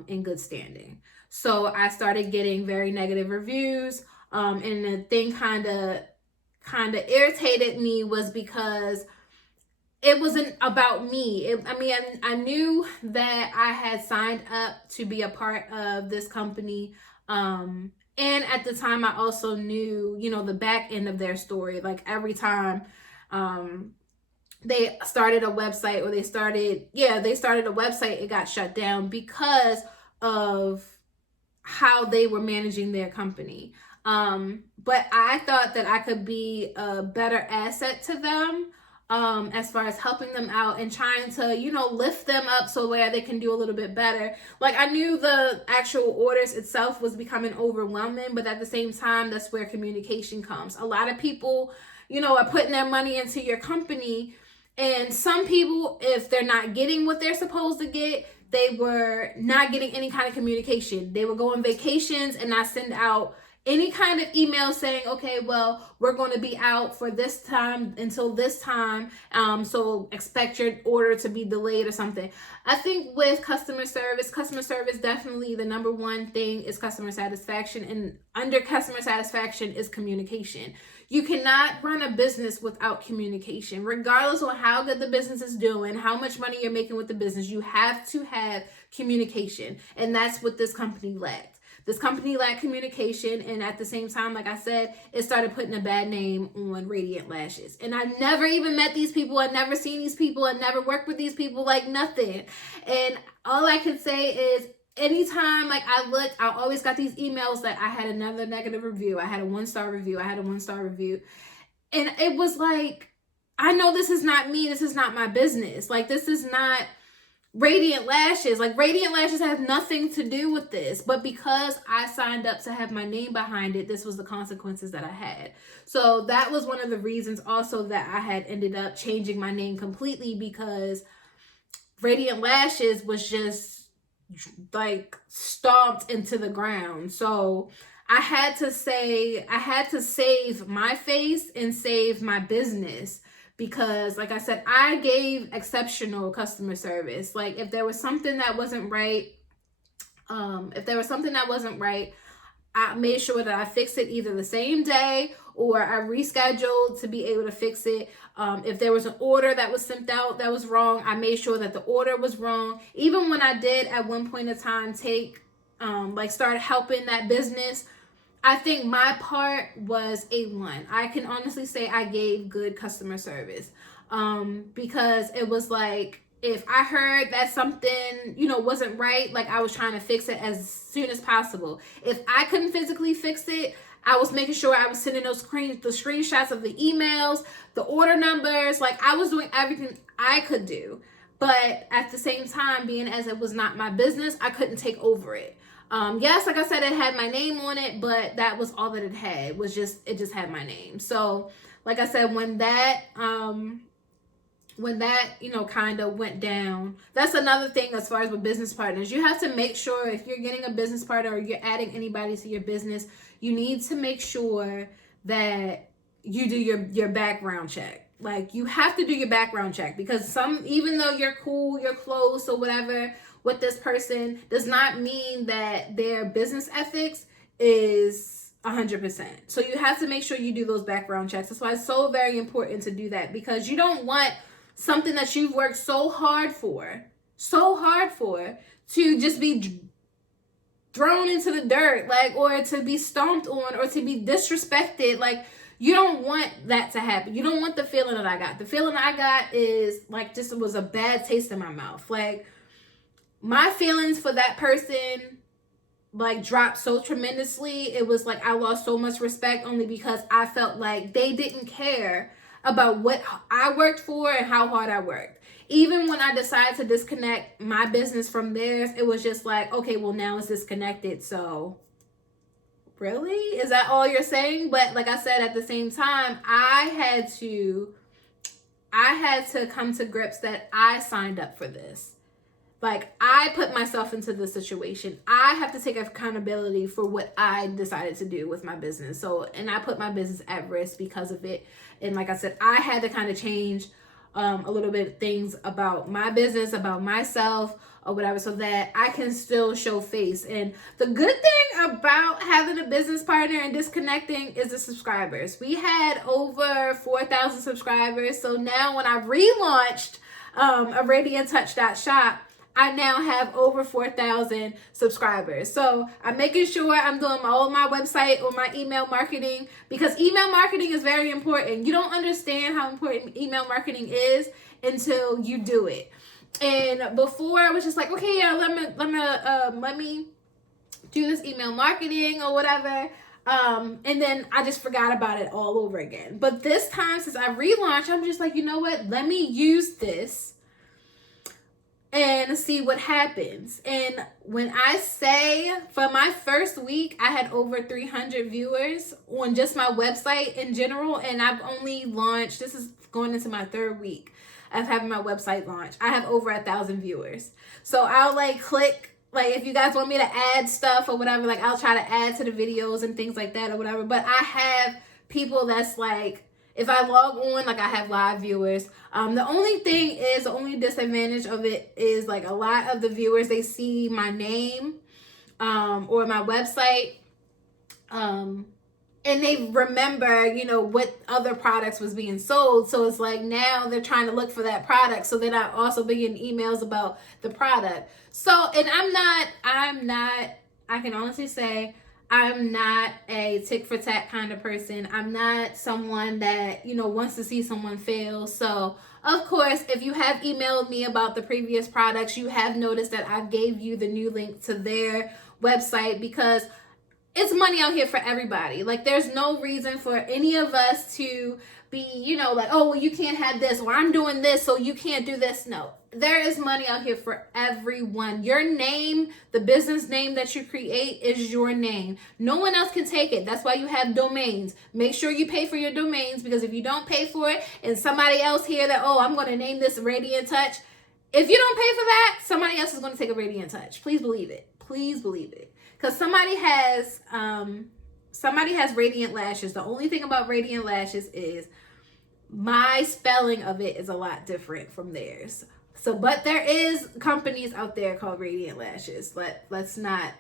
in good standing. So I started getting very negative reviews, and the thing kind of irritated me was because it wasn't about me. I knew that I had signed up to be a part of this company. And at the time, I also knew, the back end of their story. Like, every time they started a website, or they started a website, it got shut down because of how they were managing their company. But I thought that I could be a better asset to them, as far as helping them out and trying to, lift them up so where they can do a little bit better. Like, I knew the actual orders itself was becoming overwhelming, but at the same time, that's where communication comes. A lot of people, are putting their money into your company, and some people, if they're not getting what they're supposed to get, they were not getting any kind of communication. They would go on vacations and not send out any kind of email saying, okay, well, we're going to be out for this time until this time, so expect your order to be delayed or something. I think with customer service definitely the number one thing is customer satisfaction, and under customer satisfaction is communication. You cannot run a business without communication. Regardless of how good the business is doing, how much money you're making with the business, you have to have communication, and that's what this company lacked. This company lacked communication, and at the same time, like I said, it started putting a bad name on Raediant Lashes. And I never even met these people. I never seen these people. I never worked with these people, like nothing. And all I can say is, anytime like I looked, I always got these emails that I had another negative review. I had a 1-star review. And it was like, I know this is not me. This is not my business. Like, this is not Raediant Lashes. Like, Raediant Lashes has nothing to do with this, but because I signed up to have my name behind it, this was the consequences that I had. So that was one of the reasons also that I had ended up changing my name completely, because Raediant Lashes was just like stomped into the ground. So I had to save my face and save my business, because like I said, I gave exceptional customer service. Like, if there was something that wasn't right, I made sure that I fixed it either the same day, or I rescheduled to be able to fix it. If there was an order that was sent out that was wrong, I made sure that the order was wrong. Even when I did at one point in time start helping that business, I think my part was A1. I can honestly say I gave good customer service, because it was like, if I heard that something, wasn't right, like I was trying to fix it as soon as possible. If I couldn't physically fix it, I was making sure I was sending the screenshots of the emails, the order numbers. Like, I was doing everything I could do. But at the same time, being as it was not my business, I couldn't take over it. Yes, like I said, it had my name on it, but that was all that it had. It just had my name. So, like I said, when that kind of went down, that's another thing as far as with business partners. You have to make sure, if you're getting a business partner or you're adding anybody to your business, you need to make sure that you do your background check. Like, you have to do your background check, because even though you're cool, you're close or whatever with this person, does not mean that their business ethics is 100%. So you have to make sure you do those background checks. That's why it's so very important to do that, because you don't want something that you've worked so hard for, to just be thrown into the dirt, like, or to be stomped on, or to be disrespected. Like, you don't want that to happen. You don't want the feeling that I got. The feeling I got is like, just, it was a bad taste in my mouth. Like, my feelings for that person, like, dropped so tremendously. It was like I lost so much respect, only because I felt like they didn't care about what I worked for and how hard I worked. Even when I decided to disconnect my business from theirs, it was just like, okay, well, now it's disconnected. So really, is that all you're saying? But like I said, at the same time, I had to come to grips that I signed up for this. Like, I put myself into the situation. I have to take accountability for what I decided to do with my business. So, and I put my business at risk because of it. And like I said, I had to kind of change a little bit of things about my business, about myself, or whatever, so that I can still show face. And the good thing about having a business partner and disconnecting is the subscribers. We had over 4,000 subscribers. So now when I've relaunched a RaediantTouch.shop, I now have over 4,000 subscribers. So I'm making sure I'm doing all my website or my email marketing, because email marketing is very important. You don't understand how important email marketing is until you do it. And before, I was just like, okay, yeah, let me do this email marketing or whatever. And then I just forgot about it all over again. But this time, since I relaunched, I'm just like, you know what? Let me use this and see what happens. And when I say, for my first week, I had over 300 viewers on just my website in general. And I've only launched, this is going into my third week of having my website launch. I have over 1,000 viewers. So I'll like click, like, if you guys want me to add stuff or whatever, like, I'll try to add to the videos and things like that or whatever. But I have people that's like, if I log on, like, I have live viewers. The only disadvantage of it is, like, a lot of the viewers, they see my name or my website, and they remember, what other products was being sold. So it's like, now they're trying to look for that product. So they're not also being emails about the product. So, and I can honestly say, I'm not a tick for tat kind of person. I'm not someone that, wants to see someone fail. So, of course, if you have emailed me about the previous products, you have noticed that I gave you the new link to their website, because it's money out here for everybody. Like, there's no reason for any of us to be, like, oh, well, you can't have this, or I'm doing this, so you can't do this. No, there is money out here for everyone. Your name, the business name that you create, is your name. No one else can take it. That's why you have domains. Make sure you pay for your domains, because if you don't pay for it and somebody else here that, oh, I'm going to name this Radiant Touch, if you don't pay for that, somebody else is going to take a Radiant Touch. Please believe it. Please believe it. Because somebody has Radiant Lashes. The only thing about Radiant Lashes is my spelling of it is a lot different from theirs. So, but there is companies out there called Raediant Lashes. Let's not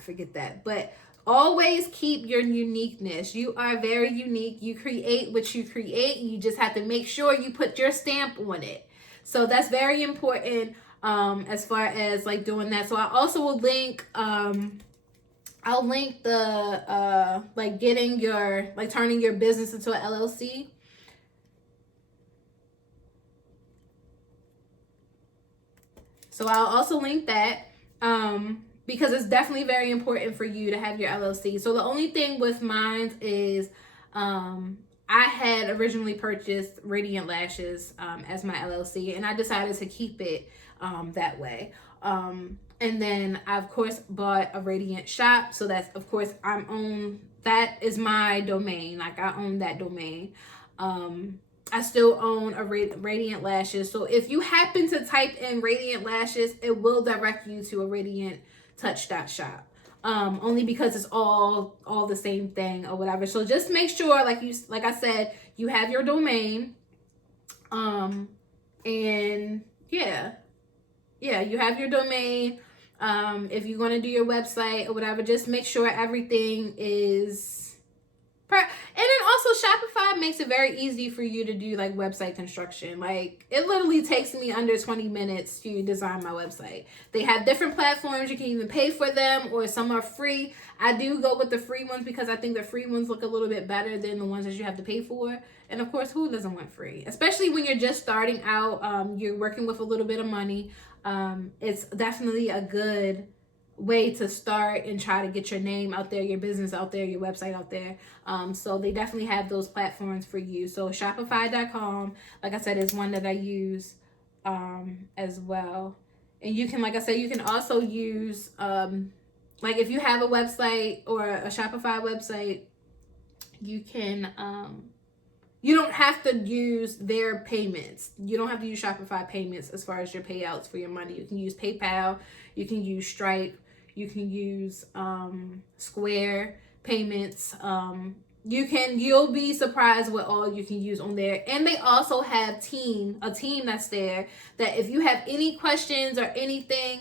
forget that. But always keep your uniqueness. You are very unique. You create what you create. You just have to make sure you put your stamp on it. So that's very important as far as like doing that. So I also will link I'll link the like getting your, like turning your business into an LLC. So I'll also link that, because it's definitely very important for you to have your LLC. So the only thing with mine is, I had originally purchased Radiant Lashes as my LLC, and I decided to keep it that way. And then I of course bought a Radiant shop, so that's of course I'm own, that is my domain. Like I own that domain. I still own a Raediant Lashes. So if you happen to type in Raediant Lashes, it will direct you to a Radiant Touch shop. Only because it's all the same thing or whatever. So just make sure, like I said, you have your domain. And yeah, you have your domain. If you're gonna do your website or whatever, just make sure everything is. And then also Shopify makes it very easy for you to do like website construction. Like it literally takes me under 20 minutes to design my website. They have different platforms. You can even pay for them, or some are free. I do go with the free ones because I think the free ones look a little bit better than the ones that you have to pay for. And of course, who doesn't want free? Especially when you're just starting out, you're working with a little bit of money. It's definitely a good way to start and try to get your name out there, your business out there, your website out there. So they definitely have those platforms for you. So Shopify.com, like I said, is one that I use as well. And you can, like I said, you can also use like if you have a website or a Shopify website, you can you don't have to use their payments. You don't have to use Shopify payments as far as your payouts for your money. You can use PayPal, you can use Stripe, you can use Square payments. You'll be surprised what all you can use on there. And they also have a team that's there that if you have any questions or anything,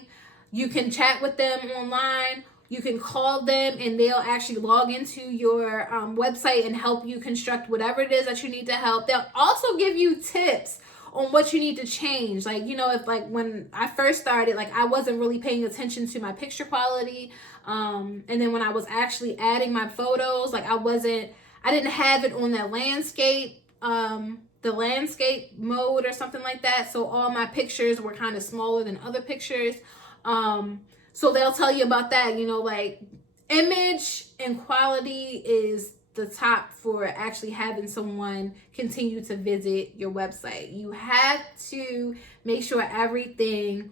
you can chat with them online. You can call them and they'll actually log into your website and help you construct whatever it is that you need to help. They'll also give you tips on what you need to change. Like, you know, if like when I first started, like I wasn't really paying attention to my picture quality. And then when I was actually adding my photos, like I didn't have it on that landscape, the landscape mode or something like that. So all my pictures were kind of smaller than other pictures. So they'll tell you about that, you know, like image and quality is the top for actually having someone continue to visit your website. You have to make sure everything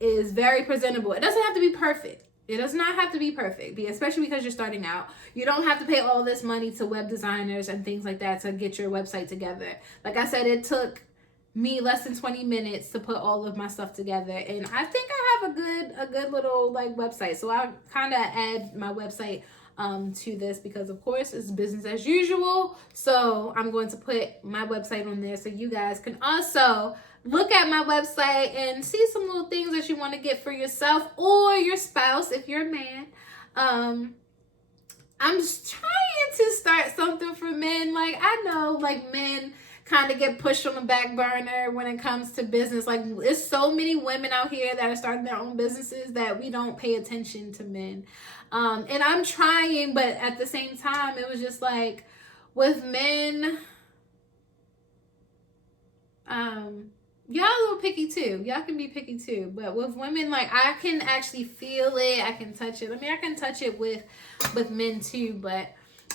is very presentable. It doesn't have to be perfect. It does not have to be perfect, especially because you're starting out. You don't have to pay all this money to web designers and things like that to get your website together. Like I said, it took me less than 20 minutes to put all of my stuff together, and I think I have a good little like website. So I kind of add my website to this because of course it's business as usual. So I'm going to put my website on there so you guys can also look at my website and see some little things that you want to get for yourself or your spouse if you're a man. I'm just trying to start something for men. Like I know like men kind of get pushed on the back burner when it comes to business. Like there's so many women out here that are starting their own businesses that we don't pay attention to men. And I'm trying, but at the same time, it was just like with men, y'all a little picky too. Y'all can be picky too. But with women, like I can actually feel it. I can touch it. I mean, I can touch it with men too, but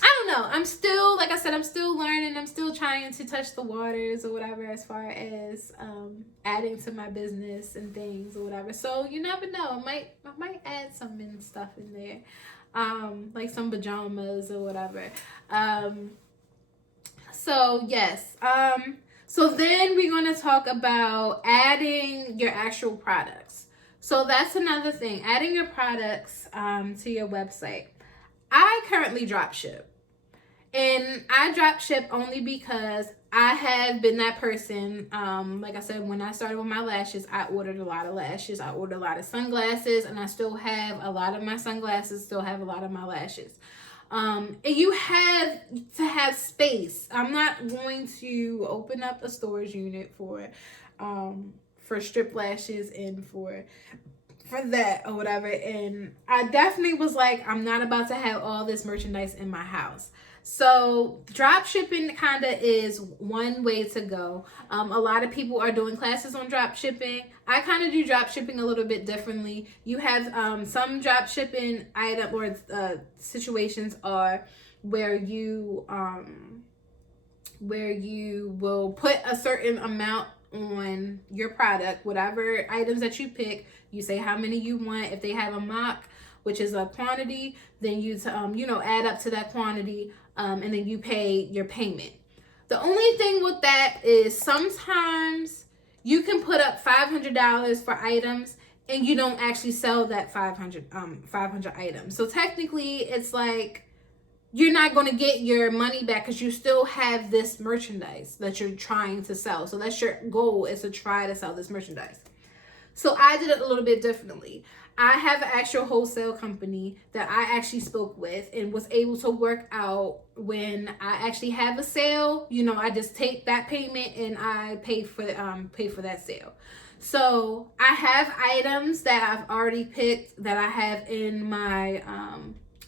I don't know. I'm still, like I said, I'm still learning. I'm still trying to touch the waters or whatever as far as adding to my business and things or whatever. So you never know. I might add some men stuff in there, like some pajamas or whatever. So yes. So then we're going to talk about adding your actual products. So that's another thing. Adding your products to your website. I currently drop ship. And I drop ship only because I have been that person. Like I said, when I started with my lashes, I ordered a lot of lashes. I ordered a lot of sunglasses, and I still have a lot of my sunglasses, still have a lot of my lashes. And you have to have space. I'm not going to open up a storage unit for strip lashes and for for that or whatever. And I definitely was like, I'm not about to have all this merchandise in my house. So drop shipping kind of is one way to go. A lot of people are doing classes on drop shipping. I kind of do drop shipping a little bit differently. You have some drop shipping item or situations are where you will put a certain amount on your product, whatever items that you pick. You say how many you want. If they have a mock, which is a quantity, then you add up to that quantity, and then you pay your payment. The only thing with that is sometimes you can put up $500 for items and you don't actually sell that 500 items. So technically it's like you're not going to get your money back because you still have this merchandise that you're trying to sell. So that's your goal, is to try to sell this merchandise. So I did it a little bit differently. I have an actual wholesale company that I actually spoke with and was able to work out when I actually have a sale. I just take that payment and I pay for that sale. So I have items that I've already picked that I have in my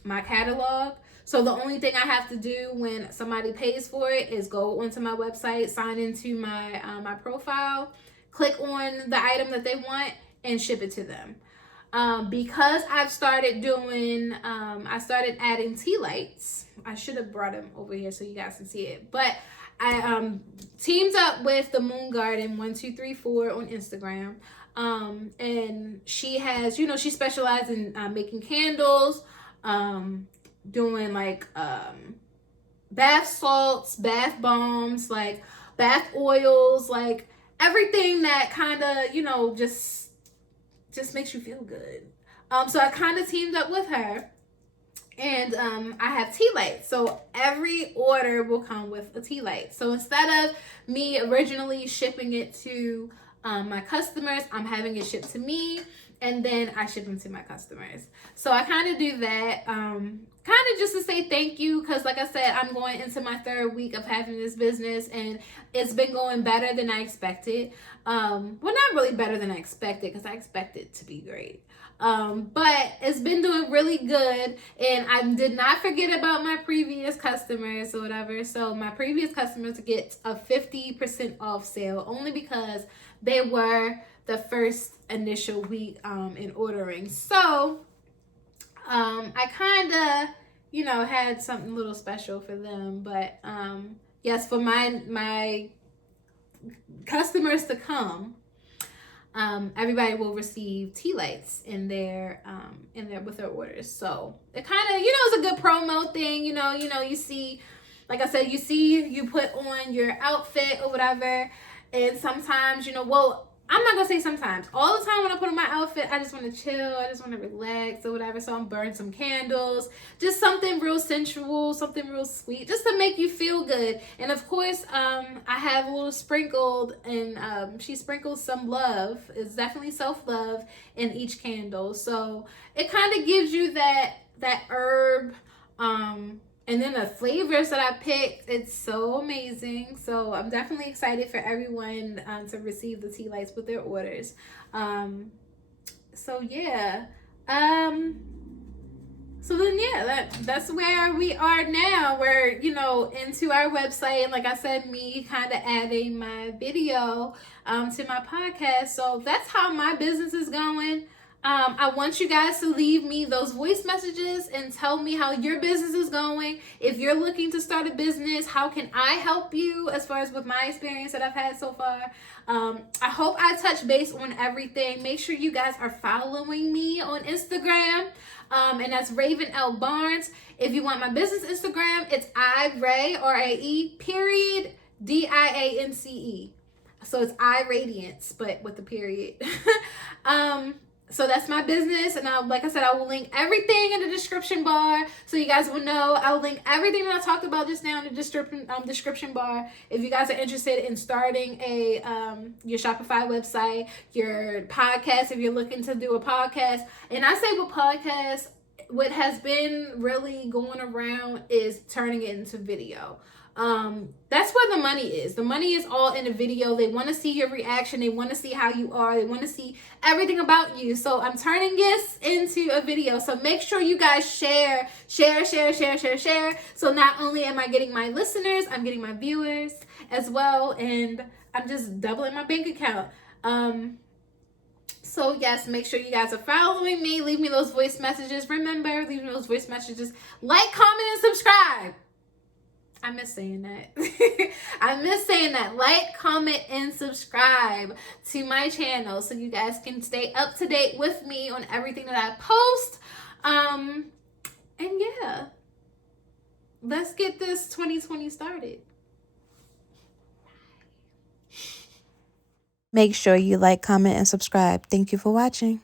my catalog. So the only thing I have to do when somebody pays for it is go onto my website, sign into my my profile, click on the item that they want, and ship it to them. Because I've started doing, I started adding tea lights. I should have brought them over here so you guys can see it. But I teamed up with the Moon Garden 1234 on Instagram. And she has, she specializes in making candles, doing like bath salts, bath bombs, like bath oils, like everything that kind of, just makes you feel good. So I kind of teamed up with her, and I have tea lights. So every order will come with a tea light. So instead of me originally shipping it to my customers, I'm having it shipped to me, and then I ship them to my customers. So I kind of do that, kind of just to say thank you, because like I said, I'm going into my 3rd week of having this business, and it's been going better than I expected. Well, not really better than I expected, because I expected it to be great. But it's been doing really good, and I did not forget about my previous customers or whatever. So my previous customers get a 50% off sale only because they were the first initial week in ordering. So I kind of, had something a little special for them. But yes, for my customers to come, everybody will receive tea lights in their with their orders. So it kind of, is a good promo thing. You see, like I said, you put on your outfit or whatever, and sometimes, I'm not gonna say sometimes. All the time when I put on my outfit, I just want to chill. I just want to relax or whatever. So I'm burning some candles, just something real sensual, something real sweet, just to make you feel good. And of course, I have a little sprinkled, and she sprinkles some love. It's definitely self-love in each candle. So it kind of gives you that herb, and then the flavors that I picked, it's so amazing. So I'm definitely excited for everyone to receive the tea lights with their orders. So yeah. So then that's where we are now. We're, into our website. And like I said, me kind of adding my video to my podcast. So that's how my business is going. I want you guys to leave me those voice messages and tell me how your business is going. If you're looking to start a business, how can I help you as far as with my experience that I've had so far? I hope I touch base on everything. Make sure you guys are following me on Instagram. And that's Raven L. Barnes. If you want my business Instagram, it's Rae, R-A-E, period, D-I-A-N-C-E. So it's Raediants, but with the period. So that's my business, and like I said, I will link everything in the description bar so you guys will know. I'll link everything that I talked about just now in the description bar. If you guys are interested in starting your Shopify website, your podcast, if you're looking to do a podcast, and I say with podcasts, what has been really going around is turning it into video. That's where the money is. The money is all in the video. They want to see your reaction. They want to see how you are. They want to see everything about you. So I'm turning this into a video. So make sure you guys share. So not only am I getting my listeners, I'm getting my viewers as well. And I'm just doubling my bank account. So yes, make sure you guys are following me. Leave me those voice messages. Remember, leave me those voice messages. Like, comment, and subscribe. I miss saying that. I miss saying that. Like, comment, and subscribe to my channel so you guys can stay up to date with me on everything that I post. And yeah, let's get this 2020 started. Make sure you like, comment, and subscribe. Thank you for watching.